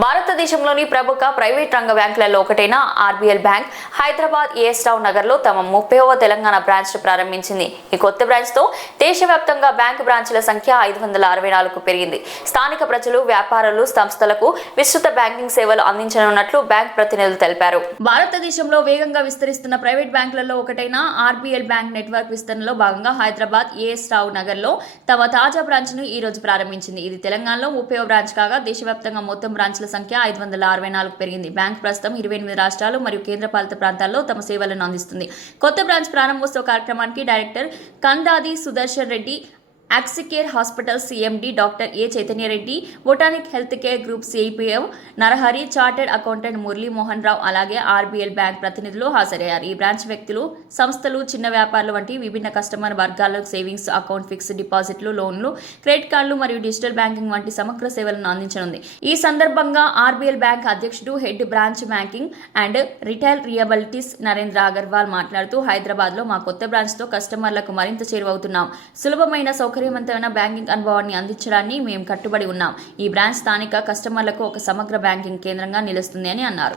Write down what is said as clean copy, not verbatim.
భారతదేశంలోని ప్రముఖ ప్రైవేట్ రంగ బ్యాంకులలో ఒకటైన ఆర్బీఎల్ బ్యాంక్ హైదరాబాద్ ఏఎస్ టౌన్ నగర్లో తమ 30వ తెలంగాణ బ్రాంచ్ను ప్రారంభించింది. ఈ కొత్త బ్రాంచ్తో దేశవ్యాప్తంగా బ్యాంకు బ్రాంచ్ల సంఖ్య 564కు పెరిగింది. స్థానిక ప్రజలు, వ్యాపారులు, సంస్థలకు విస్తృత బ్యాంకింగ్ సేవలు అందించనున్నట్లు బ్యాంక్ ప్రతినిధులు తెలిపారు. భారతదేశంలో వేగంగా విస్తరిస్తున్న ప్రైవేట్ బ్యాంకులలో ఒకటైన ఆర్బీఎల్ బ్యాంక్ నెట్వర్క్ విస్తరణలో భాగంగా హైదరాబాద్ ఏఎస్ టౌన్ నగర్లో తమ తాజా బ్రాంచ్ను ఈ రోజు ప్రారంభించింది. ఇది తెలంగాణలో 30వ బ్రాంచ్ కాగా దేశవ్యాప్తంగా మొత్తం బ్రాంచ్ సంఖ్య 564 పెరిగింది. బ్యాంక్ ప్రస్తుతం 28 రాష్ట్రాలు మరియు కేంద్రపాలిత ప్రాంతాల్లో తమ సేవలను అందిస్తుంది. కొత్త బ్రాంచ్ ప్రారంభోత్సవ కార్యక్రమానికి director కందాది Sudarshan Reddy, యాక్సికేర్ hospital CMD doctor ఏ Chaitanya Reddy, botanic health care group CIPF Narahari, chartered accountant Murali Mohan Rao, అలాగే ఆర్బీఎల్ బ్యాంక్ ప్రతినిధులు హాజరయ్యారు. ఈ బ్రాంచ్ వ్యక్తులు, సంస్థలు, చిన్న వ్యాపారులు వంటి విభిన్న కస్టమర్ వర్గాలకు సేవింగ్స్ అకౌంట్, ఫిక్స్డ్ డిపాజిట్లు, లోన్లు, క్రెడిట్ కార్డులు మరియు డిజిటల్ బ్యాంకింగ్ వంటి సమగ్ర సేవలను అందించనుంది. ఈ సందర్భంగా ఆర్బీఎల్ బ్యాంక్ అధ్యక్షుడు, head branch banking and retail liabilities Narendra Agarwal మాట్లాడుతూ, హైదరాబాద్ లో మా కొత్త బ్రాంచ్ తో కస్టమర్లకు మరింత చేరువవుతున్నాం. సులభమైన సౌకర్యవంతమైన బ్యాంకింగ్ అనుభవాన్ని అందించడాన్ని మేము కట్టుబడి ఉన్నాం. ఈ బ్రాంచ్ స్థానిక కస్టమర్లకు ఒక సమగ్ర బ్యాంకింగ్ కేంద్రంగా నిలుస్తుంది అని అన్నారు.